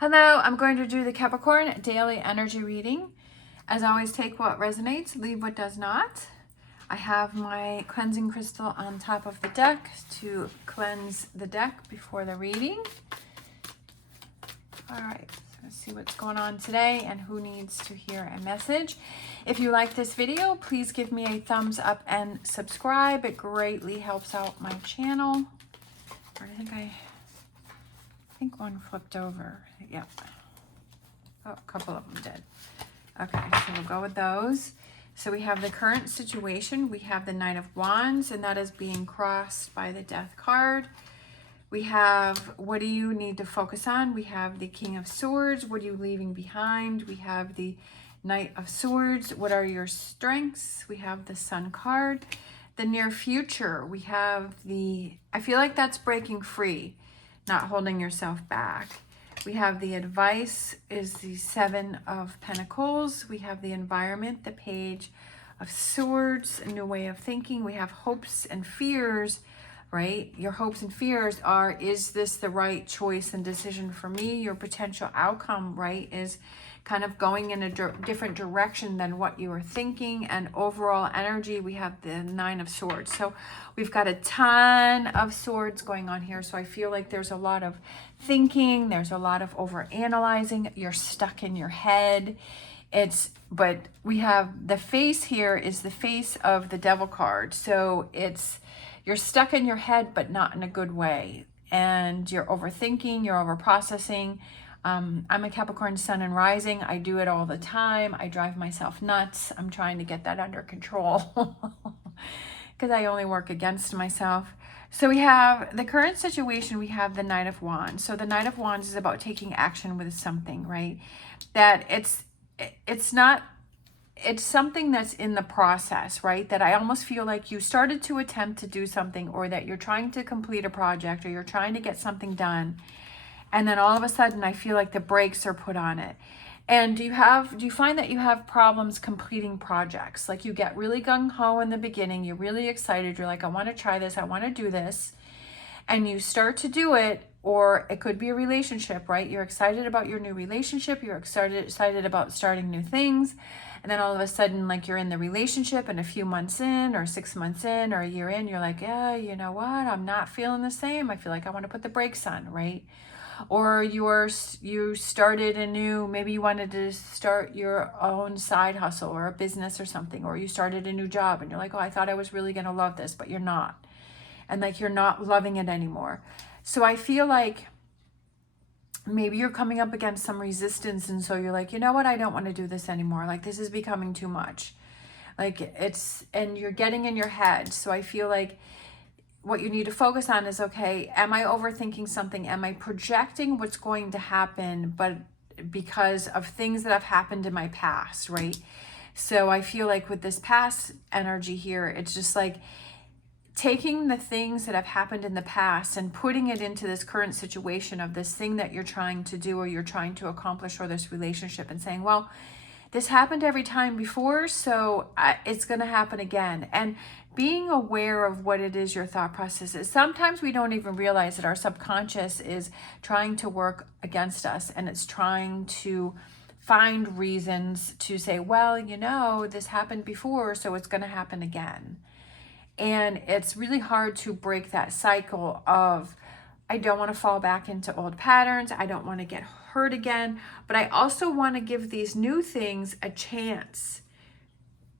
Hello, I'm going to do the Capricorn daily energy reading. As always, take what resonates, leave what does not. I have my cleansing crystal on top of the deck to cleanse the deck before the reading. All right, so let's see what's going on today and who needs to hear a message. If you like this video, please give me a thumbs up and subscribe. It greatly helps out my channel. I think one flipped over. Yep. Oh, a couple of them did. Okay, so we'll go with those. So we have the current situation. We have the Knight of Wands, and that is being crossed by the Death card. We have, what do you need to focus on? We have the King of Swords. What are you leaving behind? We have the Knight of Swords. What are your strengths? We have the Sun card. The near future, we have the, I feel like that's breaking free, not holding yourself back. We have the advice is the Seven of Pentacles. We have the environment, the Page of Swords, a new way of thinking. We have hopes and fears, right? Your hopes and fears are, is this the right choice and decision for me? Your potential outcome, right, is kind of going in a different direction than what you were thinking. And overall energy, we have the Nine of Swords. So we've got a ton of swords going on here. So I feel like there's a lot of thinking. There's a lot of over analyzing. You're stuck in your head. But we have the face here is the face of the Devil card. So you're stuck in your head, but not in a good way. And you're overthinking, you're over processing. I'm a Capricorn sun and rising. I do it all the time. I drive myself nuts. I'm trying to get that under control because I only work against myself. So we have the current situation. We have the Knight of Wands. So the Knight of Wands is about taking action with something, right? That it's something that's in the process, right? That I almost feel like you started to attempt to do something, or that you're trying to complete a project, or you're trying to get something done. And then all of a sudden, I feel like the brakes are put on it. And do you find that you have problems completing projects? Like you get really gung-ho in the beginning. You're really excited. You're like, I want to try this. I want to do this. And you start to do it, or it could be a relationship, right? You're excited about your new relationship. You're excited about starting new things. And then all of a sudden, like you're in the relationship, and a few months in, or 6 months in, or a year in, you're like, yeah, you know what? I'm not feeling the same. I feel like I want to put the brakes on, right? Or you started a new, maybe you wanted to start your own side hustle or a business or something, or you started a new job and you're like, oh, I thought I was really going to love this, but you're not. And like, you're not loving it anymore. So I feel like maybe you're coming up against some resistance. And so you're like, you know what? I don't want to do this anymore. Like, this is becoming too much. Like and you're getting in your head. So I feel like what you need to focus on is, okay, am I overthinking something? Am I projecting what's going to happen, but because of things that have happened in my past, right? So I feel like with this past energy here, it's just like taking the things that have happened in the past and putting it into this current situation of this thing that you're trying to do, or you're trying to accomplish, or this relationship, and saying, well, this happened every time before, so it's going to happen again. And being aware of what it is your thought process is. Sometimes we don't even realize that our subconscious is trying to work against us, and it's trying to find reasons to say, well, you know, this happened before, so it's going to happen again. And it's really hard to break that cycle of, I don't want to fall back into old patterns. I don't want to get hurt again, but I also want to give these new things a chance,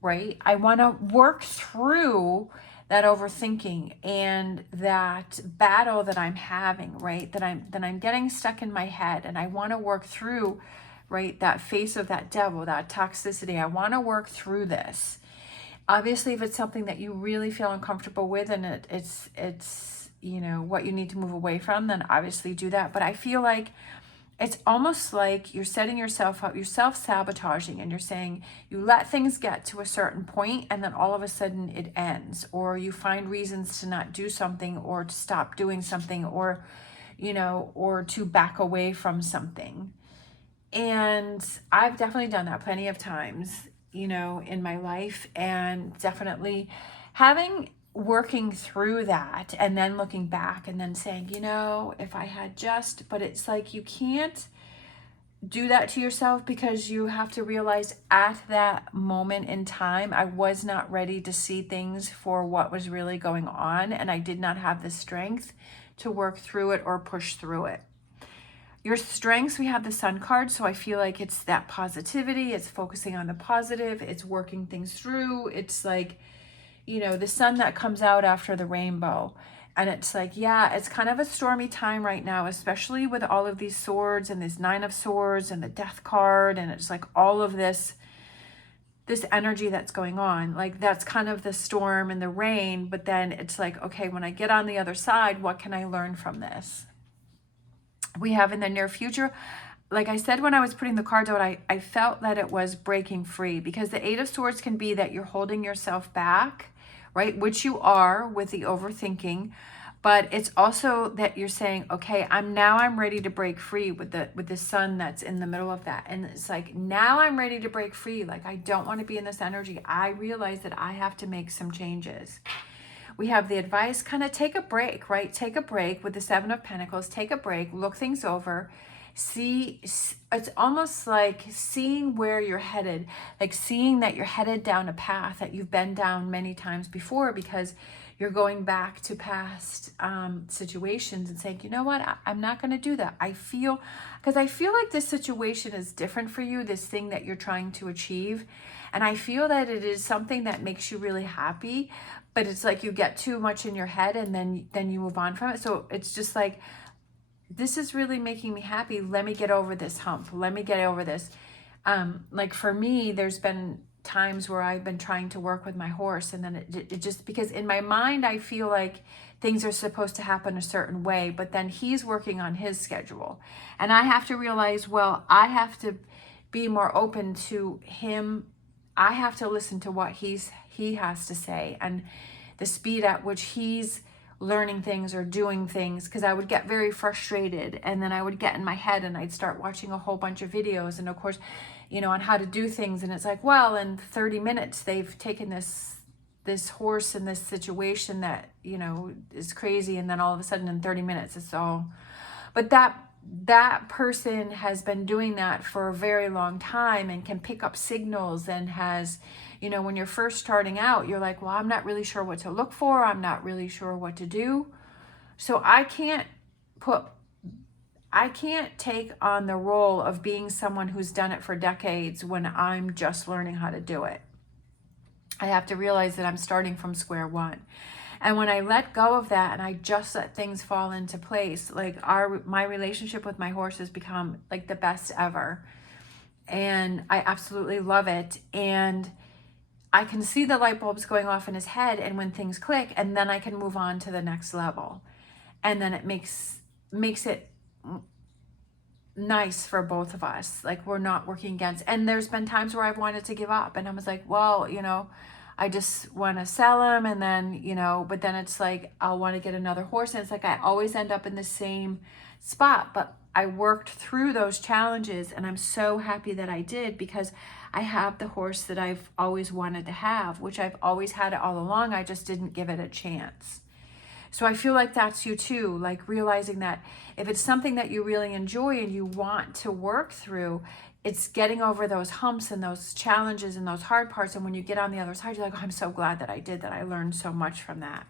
right? I want to work through that overthinking and that battle that I'm having, right? That I'm getting stuck in my head, and I want to work through, right? That face of that devil, that toxicity. I want to work through this. Obviously, if it's something that you really feel uncomfortable with, and it's you know, what you need to move away from, then obviously do that. But I feel like it's almost like you're setting yourself up, you're self-sabotaging, and you're saying you let things get to a certain point, and then all of a sudden it ends, or you find reasons to not do something, or to stop doing something, or, you know, or to back away from something. And I've definitely done that plenty of times, you know, in my life, and definitely working through that, and then looking back and then saying, you know, if I had just, but it's like you can't do that to yourself, because you have to realize at that moment in time, I was not ready to see things for what was really going on, and I did not have the strength to work through it or push through it. Your strengths, we have the Sun card, so I feel like it's that positivity, it's focusing on the positive, it's working things through. It's like, you know, the sun that comes out after the rainbow. And it's like, yeah, it's kind of a stormy time right now, especially with all of these swords and this 9 of Swords and the Death card. And it's like all of this energy that's going on. Like, that's kind of the storm and the rain. But then it's like, okay, when I get on the other side, what can I learn from this? We have in the near future, like I said, when I was putting the cards out, I felt that it was breaking free, because the 8 of Swords can be that you're holding yourself back, right? Which you are with the overthinking, but it's also that you're saying, okay, I'm ready to break free with the sun that's in the middle of that. And it's like, now I'm ready to break free. Like, I don't want to be in this energy. I realize that I have to make some changes. We have the advice, kind of take a break, right? Take a break with the 7 of Pentacles. Take a break, look things over. See, it's almost like seeing where you're headed, like seeing that you're headed down a path that you've been down many times before, because you're going back to past situations and saying, you know what, I'm not going to do that. Because I feel like this situation is different for you, this thing that you're trying to achieve. And I feel that it is something that makes you really happy, but it's like you get too much in your head and then you move on from it. So it's just like, this is really making me happy. Let me get over this hump. Let me get over this. Like for me, there's been times where I've been trying to work with my horse, and then it just, because in my mind, I feel like things are supposed to happen a certain way, but then he's working on his schedule. And I have to realize, well, I have to be more open to him. I have to listen to what he has to say, and the speed at which he's learning things or doing things, because I would get very frustrated, and then I would get in my head and I'd start watching a whole bunch of videos, and of course, you know, on how to do things, and it's like, well, in 30 minutes they've taken this horse in this situation that, you know, is crazy, and then all of a sudden in 30 minutes it's all, but that person has been doing that for a very long time and can pick up signals, and has, you know, when you're first starting out, you're like, well, I'm not really sure what to look for. I'm not really sure what to do. So I can't take on the role of being someone who's done it for decades when I'm just learning how to do it. I have to realize that I'm starting from square one. And when I let go of that and I just let things fall into place, like my relationship with my horse has become like the best ever. And I absolutely love it. And I can see the light bulbs going off in his head, and when things click, and then I can move on to the next level. And then it makes it nice for both of us. Like, we're not working against, and there's been times where I've wanted to give up, and I was like, well, you know, I just want to sell him, and then, you know, but then it's like, I'll want to get another horse, and it's like, I always end up in the same spot. But I worked through those challenges, and I'm so happy that I did, because I have the horse that I've always wanted to have, which I've always had it all along. I just didn't give it a chance. So I feel like that's you too, like realizing that if it's something that you really enjoy and you want to work through, it's getting over those humps and those challenges and those hard parts. And when you get on the other side, you're like, oh, I'm so glad that I did that. I learned so much from that.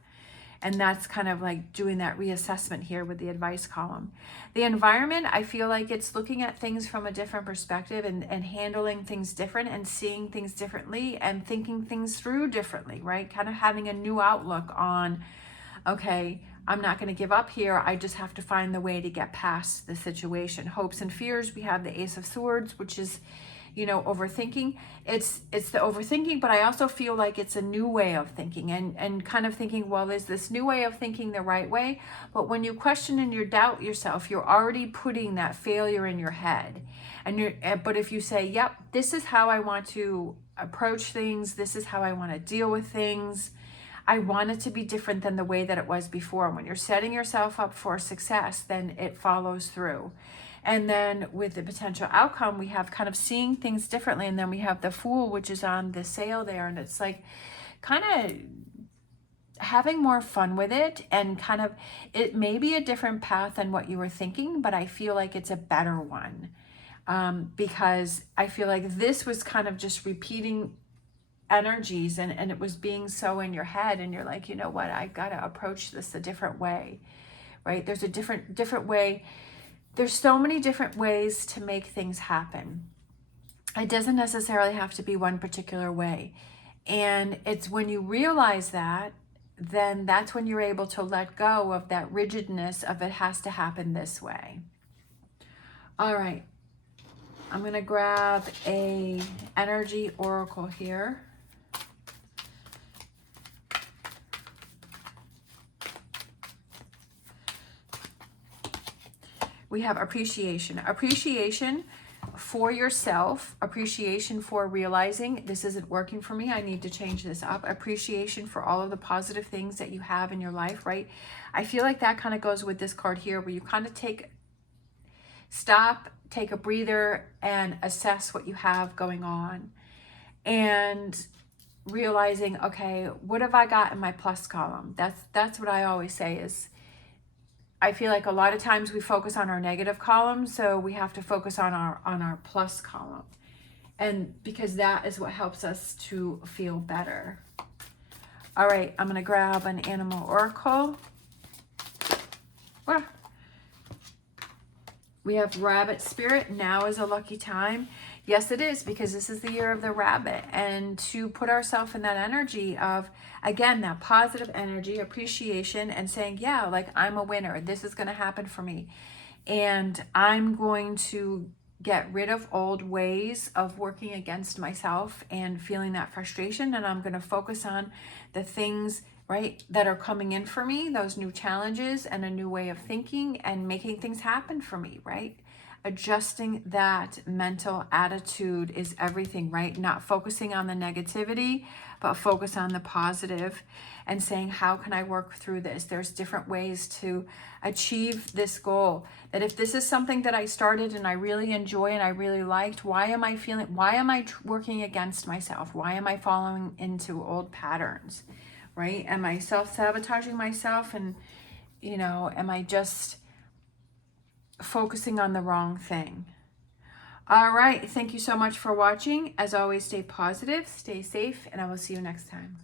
And that's kind of like doing that reassessment here with the advice column. The environment, I feel like it's looking at things from a different perspective, and handling things different, and seeing things differently, and thinking things through differently, right? Kind of having a new outlook on, okay, I'm not going to give up here. I just have to find the way to get past the situation. Hopes and fears, we have the Ace of Swords, which is, you know, overthinking. It's the overthinking, but I also feel like it's a new way of thinking, and kind of thinking, well, is this new way of thinking the right way? But when you question and you doubt yourself, you're already putting that failure in your head. But if you say, yep, this is how I want to approach things, this is how I want to deal with things, I want it to be different than the way that it was before. When you're setting yourself up for success, then it follows through. And then with the potential outcome, we have kind of seeing things differently. And then we have the Fool, which is on the sail there. And it's like kind of having more fun with it, and kind of, it may be a different path than what you were thinking, but I feel like it's a better one. because I feel like this was kind of just repeating energies, and it was being so in your head, and you're like, you know what, I got to approach this a different way, right? There's a different way. There's so many different ways to make things happen. It doesn't necessarily have to be one particular way. And it's when you realize that, then that's when you're able to let go of that rigidness of it has to happen this way. All right. I'm going to grab a energy oracle here. We have appreciation. Appreciation for yourself. Appreciation for realizing this isn't working for me. I need to change this up. Appreciation for all of the positive things that you have in your life, right? I feel like that kind of goes with this card here, where you kind of stop, take a breather, and assess what you have going on. And realizing, okay, what have I got in my plus column? That's what I always say is, I feel like a lot of times we focus on our negative column, so we have to focus on our plus column. And because that is what helps us to feel better. All right, I'm going to grab an animal oracle. Ah. We have rabbit spirit. Now is a lucky time. Yes, it is, because this is the year of the rabbit. And to put ourselves in that energy of, again, that positive energy, appreciation, and saying, yeah, like, I'm a winner. This is going to happen for me. And I'm going to get rid of old ways of working against myself and feeling that frustration. And I'm going to focus on the things, right, that are coming in for me, those new challenges and a new way of thinking and making things happen for me, right? Adjusting that mental attitude is everything, right? Not focusing on the negativity, but focus on the positive and saying, how can I work through this? There's different ways to achieve this goal. That if this is something that I started and I really enjoy and I really liked, why am I working against myself? Why am I falling into old patterns, right? Am I self-sabotaging myself? And, am I just focusing on the wrong thing? All right. Thank you so much for watching. As always, stay positive, stay safe, and I will see you next time.